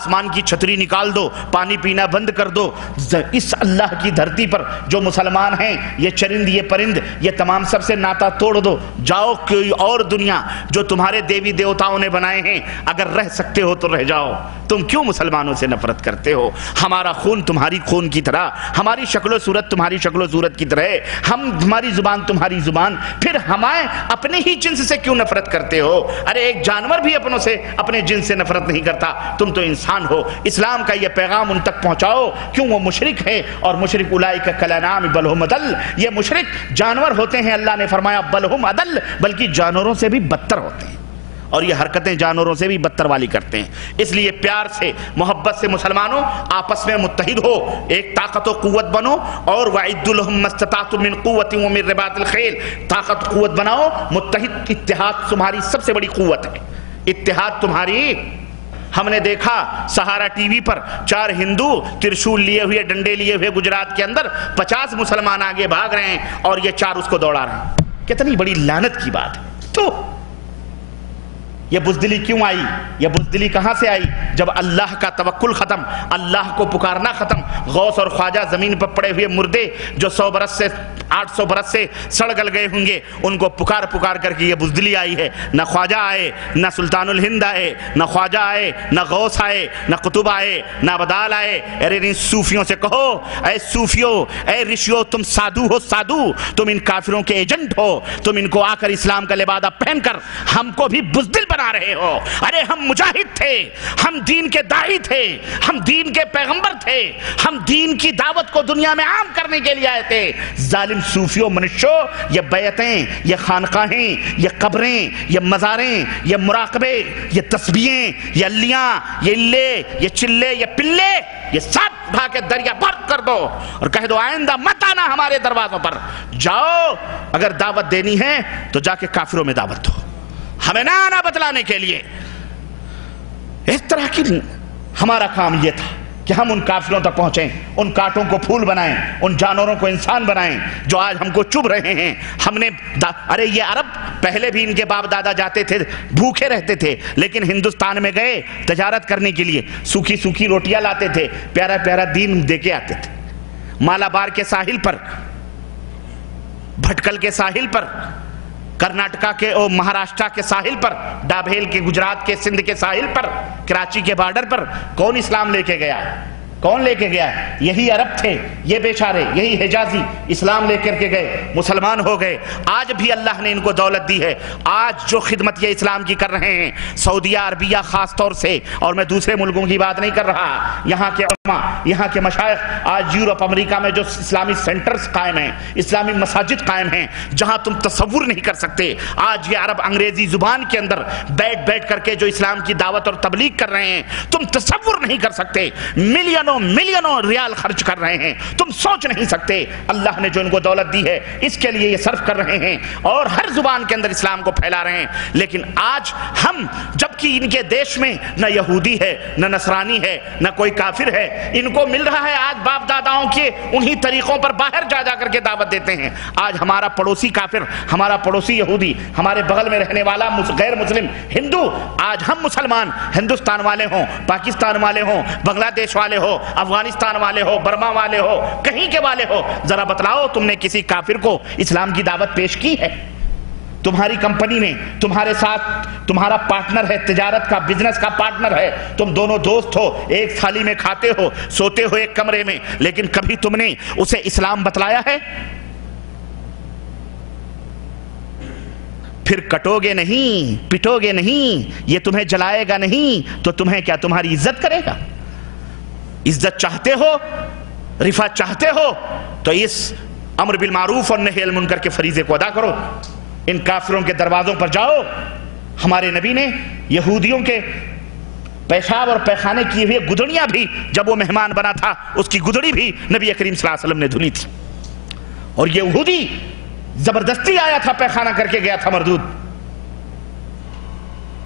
آسمان کی چھتری نکال دو، پانی پینا بند کر دو۔ اس اللہ کی دھرتی پر جو مسلمان ہیں، یہ چرند، یہ پرند، یہ تمام سب سے ناتا توڑ دو۔ جاؤ کوئی اور دنیا جو تمہارے دیوی دیوتاؤں نے بنائے ہیں، اگر رہ سکتے ہو تو رہ جاؤ۔ تم کیوں مسلمانوں سے نفرت کرتے ہو؟ ہمارا خون تمہاری خون کی طرح، ہماری شکل و صورت تمہاری شکل و صورت کی طرح، ہماری زبان تمہاری زبان، پھر ہمیں اپنے ہی جنس سے کیوں نفرت کرتے ہو؟ ارے ایک جانور بھی اپنے جنس سے نفرت نہیں کرتا، تم تو انسان ہو۔ اسلام کا یہ پیغام ان تک پہنچاؤ، کیوں وہ مشرک ہے، اور مشرک اولئک کالانعام بل هم اضل، یہ مشرک جانور ہوتے ہیں، اللہ نے فرمایا بل هم اضل، بلکہ جانوروں سے بھی بدتر ہوتے ہیں، اور یہ حرکتیں جانوروں سے بھی بدتر والی کرتے ہیں۔ اس لیے پیار سے، محبت سے مسلمانوں آپس میں متحد ہو، ایک طاقت و قوت بنو، اور وَأَعِدُّوا لَهُم مَّا اسْتَطَعْتُم مِّن قُوَّةٍ وَمِن رِّبَاطِ الْخَيْلِ، طاقت قوت بناؤ، متحد اتحاد تمہاری سب سے بڑی قوت ہے، اتحاد تمہاری۔ ہم نے دیکھا سہارا ٹی وی پر 4 ہندو ترشول لیے ہوئے، ڈنڈے لیے ہوئے، گجرات کے اندر 50 مسلمان آگے بھاگ رہے ہیں اور یہ 4 اس کو دوڑا رہے ہیں۔ کتنی بڑی لعنت کی بات ہے۔ تو یہ بزدلی کیوں آئی؟ یہ بزدلی کہاں سے آئی؟ جب اللہ کا توکل ختم، اللہ کو پکارنا ختم۔ غوث اور خواجہ زمین پر پڑے ہوئے مردے جو 100 برس سے 800 برس سے سڑ گل گئے ہوں گے، ان کو پکار پکار کر کے یہ بزدلی آئی ہے۔ نہ خواجہ آئے، نہ سلطان الہند آئے، نہ خواجہ آئے، نہ غوث آئے، نہ قطب آئے، نہ بدال آئے۔ ارے ان صوفیوں سے کہو، اے صوفیوں، اے رشیوں، تم سادھو ہو، سادھو، تم ان کافروں کے ایجنٹ ہو، تم ان کو آ کر اسلام کا لبادہ پہن کر ہم کو بھی بزدل بنا رہے ہو۔ ارے ہم مجاہد تھے، ہم دین کے داعی تھے، ہم دین کے پیغمبر تھے، ہم دین کی دعوت کو دنیا میں عام کرنے کے لیے آئے تھے۔ ظالم صوفیوں، منشوں، یہ بیعتیں، یہ خانقاہیں، یہ قبریں، یہ مزاریں، یہ مراقبے، یہ تسبیحیں، یہ الیاں، یہ لے، یہ چلے، یہ پلے، یہ سب اٹھا کے دریا بند کر دو اور کہہ دو آئندہ مت آنا ہمارے دروازوں پر۔ جاؤ، اگر دعوت دینی ہے تو جا کے کافروں میں دعوت دو، ہمیں نہ آنا بتلانے کے لیے۔ اس طرح کی ہمارا کام یہ تھا کہ ہم ان کافروں تک پہنچیں، ان کانٹوں کو پھول بنائیں، ان جانوروں کو انسان بنائیں جو آج ہم کو چبھ رہے ہیں۔ ہم نے ارے یہ عرب پہلے بھی ان کے باپ دادا جاتے تھے، بھوکے رہتے تھے، لیکن ہندوستان میں گئے تجارت کرنے کے لیے، سوکھی سوکھی روٹیاں لاتے تھے، پیارا پیارا دین دے کے آتے تھے۔ مالابار کے ساحل پر، بھٹکل کے ساحل پر، کرناٹکا کے اور مہاراشٹرا کے ساحل پر، ڈابھیل کے، گجرات کے، سندھ کے ساحل پر، کراچی کے بارڈر پر کون اسلام لے کے گیا؟ کون لے کے گیا؟ یہی عرب تھے، یہ بیچارے، یہی حجازی اسلام لے کر کے گئے، مسلمان ہو گئے۔ آج بھی اللہ نے ان کو دولت دی ہے۔ آج جو خدمت یہ اسلام کی کر رہے ہیں، سعودیہ عربیہ خاص طور سے، اور میں دوسرے ملکوں کی بات نہیں کر رہا، یہاں کے علماء، یہاں کے مشائخ، آج یورپ امریکہ میں جو اسلامی سینٹرز قائم ہیں، اسلامی مساجد قائم ہیں، جہاں تم تصور نہیں کر سکتے۔ آج یہ عرب انگریزی زبان کے اندر بیٹھ کر کے جو اسلام کی دعوت اور تبلیغ کر رہے ہیں، تم تصور نہیں کر سکتے۔ ملینوں ریال خرچ کر رہے ہیں، تم سوچ نہیں سکتے۔ اللہ نے جو ان کو دولت دی ہے، اس کے لیے یہ صرف کر رہے ہیں اور ہر زبان کے اندر اسلام کو پھیلا رہے ہیں۔ لیکن آج ہم، جبکہ ان کے دیش میں نہ یہودی ہے، نہ نصرانی ہے، نہ کوئی کافر ہے، ان کو مل رہا ہے آج باپ داداؤں کے انہی طریقوں پر باہر جا کر کے دعوت دیتے ہیں۔ آج ہمارا پڑوسی کافر، ہمارا پڑوسی یہودی، ہمارے بغل میں رہنے والا غیر مسلم ہندو، آج ہم مسلمان، ہندوستان والے ہوں، پاکستان والے ہوں، بنگلہ دیش والے ہو، افغانستان والے ہو، برما والے ہو، کہیں کے والے ہو، ذرا بتلاؤ تم نے کسی کافر کو اسلام کی دعوت پیش کی ہے؟ تمہاری کمپنی میں تمہارے ساتھ تمہارا پارٹنر ہے، تجارت کا، بزنس کا پارٹنر ہے، تم دونوں دوست ہو، ایک تھالی میں کھاتے ہو، سوتے ہو ایک کمرے میں، لیکن کبھی تم نے اسے اسلام بتلایا ہے؟ پھر کٹو گے نہیں، پٹو گے نہیں، یہ تمہیں جلائے گا نہیں تو تمہیں کیا، تمہاری عزت کرے گا؟ عزت چاہتے ہو، رفعت چاہتے ہو تو اس امر بالمعروف اور نہی عن المنکر کے فریضے کو ادا کرو۔ ان کافروں کے دروازوں پر جاؤ۔ ہمارے نبی نے یہودیوں کے پیشاب اور پیخانے کیے ہوئے گدڑیاں بھی، جب وہ مہمان بنا تھا، اس کی گدڑی بھی نبی کریم صلی اللہ علیہ وسلم نے دھلی تھی، اور یہ یہودی زبردستی آیا تھا، پیخانہ کر کے گیا تھا مردود،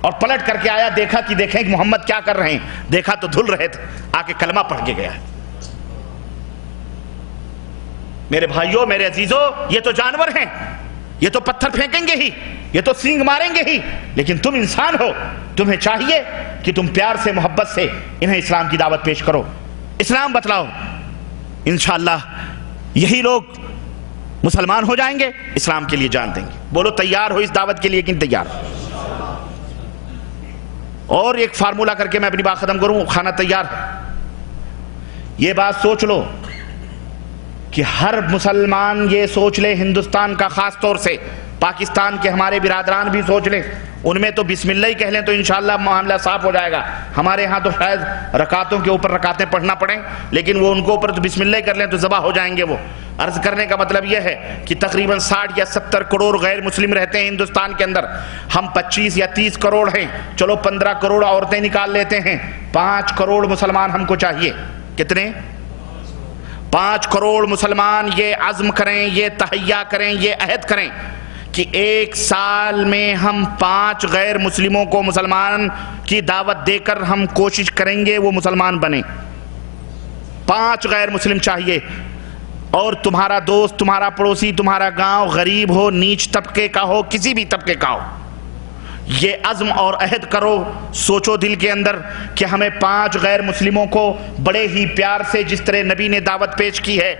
اور پلٹ کر کے آیا، دیکھا کہ دیکھیں کہ محمد کیا کر رہے ہیں، دیکھا تو دھل رہے تھے، آ کے کلمہ پڑھ کے گیا۔ میرے بھائیوں، میرے عزیزوں، یہ تو جانور ہیں، یہ تو پتھر پھینکیں گے ہی، یہ تو سینگ ماریں گے ہی، لیکن تم انسان ہو، تمہیں چاہیے کہ تم پیار سے محبت سے انہیں اسلام کی دعوت پیش کرو، اسلام بتلاؤ۔ انشاءاللہ یہی لوگ مسلمان ہو جائیں گے، اسلام کے لیے جان دیں گے۔ بولو تیار ہو اس دعوت کے لیے کہ تیار؟ اور ایک فارمولہ کر کے میں اپنی بات ختم کروں، کھانا تیار ہے۔ یہ بات سوچ لو کہ ہر مسلمان یہ سوچ لے، ہندوستان کا خاص طور سے، پاکستان کے ہمارے برادران بھی سوچ لیں، ان میں تو بسم اللہ ہی کہہ لیں تو انشاءاللہ معاملہ صاف ہو جائے گا۔ ہمارے ہاں تو شاید رکعتوں کے اوپر رکعتیں پڑھنا پڑیں، لیکن وہ ان کو اوپر تو بسم اللہ ہی کر لیں تو ذبح ہو جائیں گے۔ وہ عرض کرنے کا مطلب یہ ہے کہ تقریباً 60 یا 70 کروڑ غیر مسلم رہتے ہیں ہندوستان کے اندر، ہم 25 یا 30 کروڑ ہیں، چلو 15 کروڑ عورتیں نکال لیتے ہیں، 5 کروڑ مسلمان ہم کو چاہیے۔ کتنے؟ 5 کروڑ مسلمان یہ عزم کریں، یہ تہیہ کریں، یہ عہد کریں کہ ایک سال میں ہم 5 غیر مسلموں کو مسلمان کی دعوت دے کر ہم کوشش کریں گے وہ مسلمان بنیں۔ 5 غیر مسلم چاہیے، اور تمہارا دوست، تمہارا پڑوسی، تمہارا گاؤں غریب ہو، نیچ طبقے کا ہو، کسی بھی طبقے کا ہو، یہ عزم اور عہد کرو، سوچو دل کے اندر کہ ہمیں 5 غیر مسلموں کو بڑے ہی پیار سے جس طرح نبی نے دعوت پیش کی ہے۔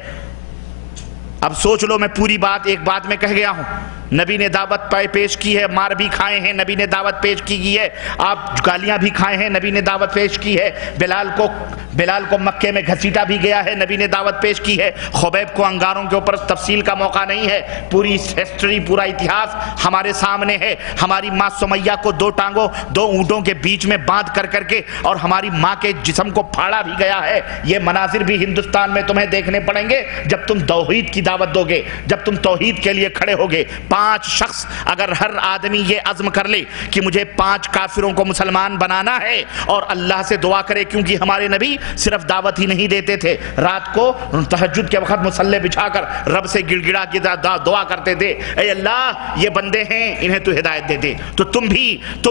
اب سوچ لو، میں پوری بات ایک بات میں کہہ گیا ہوں، نبی نے دعوت پیش کی ہے، مار بھی کھائے ہیں، نبی نے دعوت پیش کی ہے، آپ گالیاں بھی کھائے ہیں، نبی نے دعوت پیش کی ہے، بلال کو مکے میں گھسیٹا بھی گیا ہے، نبی نے دعوت پیش کی ہے، خبیب کو انگاروں کے اوپر تفصیل کا موقع نہیں ہے، پوری ہسٹری، پورا اتہاس ہمارے سامنے ہے۔ ہماری ماں سمیہ کو 2 ٹانگوں 2 اونٹوں کے بیچ میں باندھ کر کے اور ہماری ماں کے جسم کو پھاڑا بھی گیا ہے۔ یہ مناظر بھی ہندوستان میں تمہیں دیکھنے پڑیں گے جب تم توحید کی دعوت دو گے، جب تم توحید کے لیے کھڑے ہوگے۔ 5 شخص، اگر ہر آدمی یہ عزم کر لے کہ مجھے 5 کافروں کو مسلمان بنانا ہے اور اللہ سے دعا کرے، کیونکہ ہمارے نبی صرف دعوت ہی نہیں دیتے تھے، رات کو تہجد کے وقت مصلی بچھا کر رب سے گڑ گڑا کے دعا کرتے تھے، اے اللہ یہ بندے ہیں، انہیں تو ہدایت دے دے۔ تو تم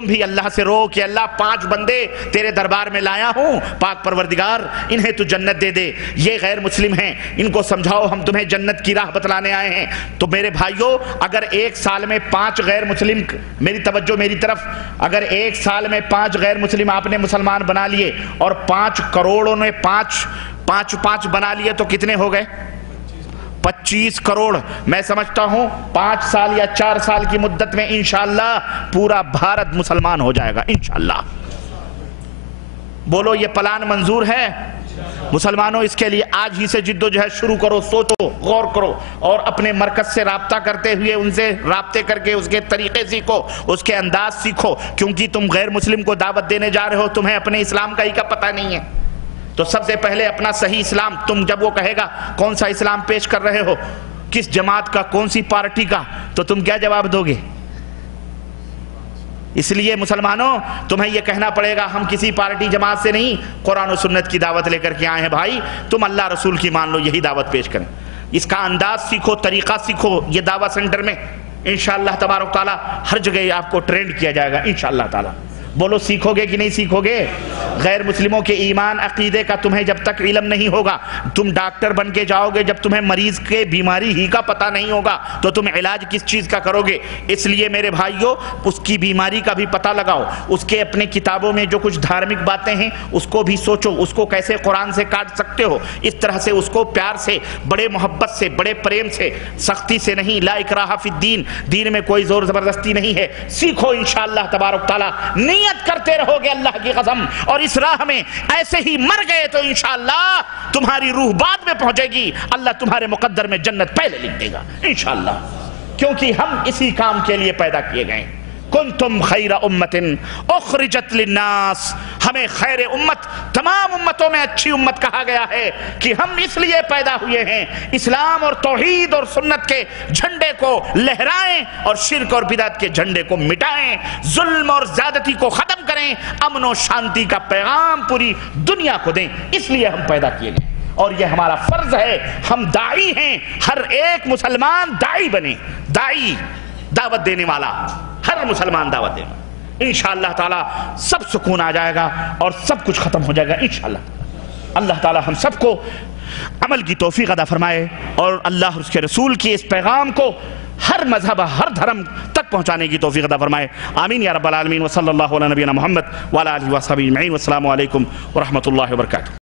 بھی اللہ سے رو کہ اللہ 5 بندے تیرے دربار میں لایا ہوں، پاک پروردگار انہیں تو جنت دے دے۔ یہ غیر مسلم ہیں، ان کو سمجھاؤ ہم تمہیں جنت کی راہ بتلانے آئے ہیں۔ تو میرے بھائیوں، اگر ایک سال میں 5 غیر مسلم، میری توجہ میری طرف، اگر ایک سال میں 5 غیر مسلم آپ نے مسلمان بنا لیے اور 5 کروڑوں نے 5 بنا لیے تو کتنے ہو گئے؟ 25 کروڑ۔ میں سمجھتا ہوں 5 سال یا 4 سال کی مدت میں انشاءاللہ پورا بھارت مسلمان ہو جائے گا انشاءاللہ۔ بولو یہ پلان منظور ہے؟ مسلمانوں اس کے لیے آج ہی سے جد و جہد شروع کرو، سوچو، غور کرو، اور اپنے مرکز سے رابطہ کرتے ہوئے ان سے رابطے کر کے اس کے طریقے سیکھو، اس کے انداز سیکھو، کیونکہ تم غیر مسلم کو دعوت دینے جا رہے ہو، تمہیں اپنے اسلام کا ہی کا پتہ نہیں ہے۔ تو سب سے پہلے اپنا صحیح اسلام، تم جب وہ کہے گا کون سا اسلام پیش کر رہے ہو، کس جماعت کا، کون سی پارٹی کا، تو تم کیا جواب دو گے؟ اس لیے مسلمانوں تمہیں یہ کہنا پڑے گا ہم کسی پارٹی جماعت سے نہیں، قرآن و سنت کی دعوت لے کر کے آئے ہیں بھائی، تم اللہ رسول کی مان لو، یہی دعوت پیش کریں۔ اس کا انداز سیکھو، طریقہ سیکھو۔ یہ دعوت سینٹر میں انشاءاللہ تبارک تعالیٰ ہر جگہ آپ کو ٹرینڈ کیا جائے گا انشاءاللہ تعالیٰ۔ بولو سیکھو گے کہ نہیں سیکھو گے؟ غیر مسلموں کے ایمان عقیدے کا تمہیں جب تک علم نہیں ہوگا، تم ڈاکٹر بن کے جاؤ گے، جب تمہیں مریض کے بیماری ہی کا پتہ نہیں ہوگا تو تم علاج کس چیز کا کرو گے؟ اس لیے میرے بھائیوں، اس کی بیماری کا بھی پتہ لگاؤ، اس کے اپنے کتابوں میں جو کچھ دھارمک باتیں ہیں اس کو بھی سوچو، اس کو کیسے قرآن سے کاٹ سکتے ہو، اس طرح سے اس کو پیار سے، بڑے محبت سے، بڑے پریم سے، سختی سے نہیں، لا اکراہ فی الدین، دین میں کوئی زور زبردستی نہیں ہے۔ سیکھو انشاءاللہ تبارک تعالیٰ، نیت کرتے رہو گے اللہ کی قسم، اور اس راہ میں ایسے ہی مر گئے تو انشاءاللہ تمہاری روح بعد میں پہنچے گی، اللہ تمہارے مقدر میں جنت پہلے لکھ دے گا انشاءاللہ، کیونکہ ہم اسی کام کے لیے پیدا کیے گئے۔ کنتم خیر امت اخرجت للناس، ہمیں خیر امت، تمام امتوں میں اچھی امت کہا گیا ہے کہ ہم اس لیے پیدا ہوئے ہیں اسلام اور توحید اور سنت کے جھنڈے کو لہرائیں اور شرک اور بدعت کے جھنڈے کو مٹائیں، ظلم اور زیادتی کو ختم کریں، امن و شانتی کا پیغام پوری دنیا کو دیں، اس لیے ہم پیدا کیے گئے اور یہ ہمارا فرض ہے۔ ہم داعی ہیں، ہر ایک مسلمان داعی بنے، داعی، دعوت دینے والا، ہر مسلمان دعوت دے گا انشاءاللہ تعالی، سب سکون آ جائے گا اور سب کچھ ختم ہو جائے گا انشاءاللہ۔ اللہ تعالی ہم سب کو عمل کی توفیق عطا فرمائے اور اللہ اور اس کے رسول کی اس پیغام کو ہر مذہب ہر دھرم تک پہنچانے کی توفیق عطا فرمائے. آمین یا رب العالمین. وصلی اللہ علی نبینا محمد وعلی آلہ وصحبہ اجمعین. والسلام علیکم ورحمۃ اللہ وبرکاتہ.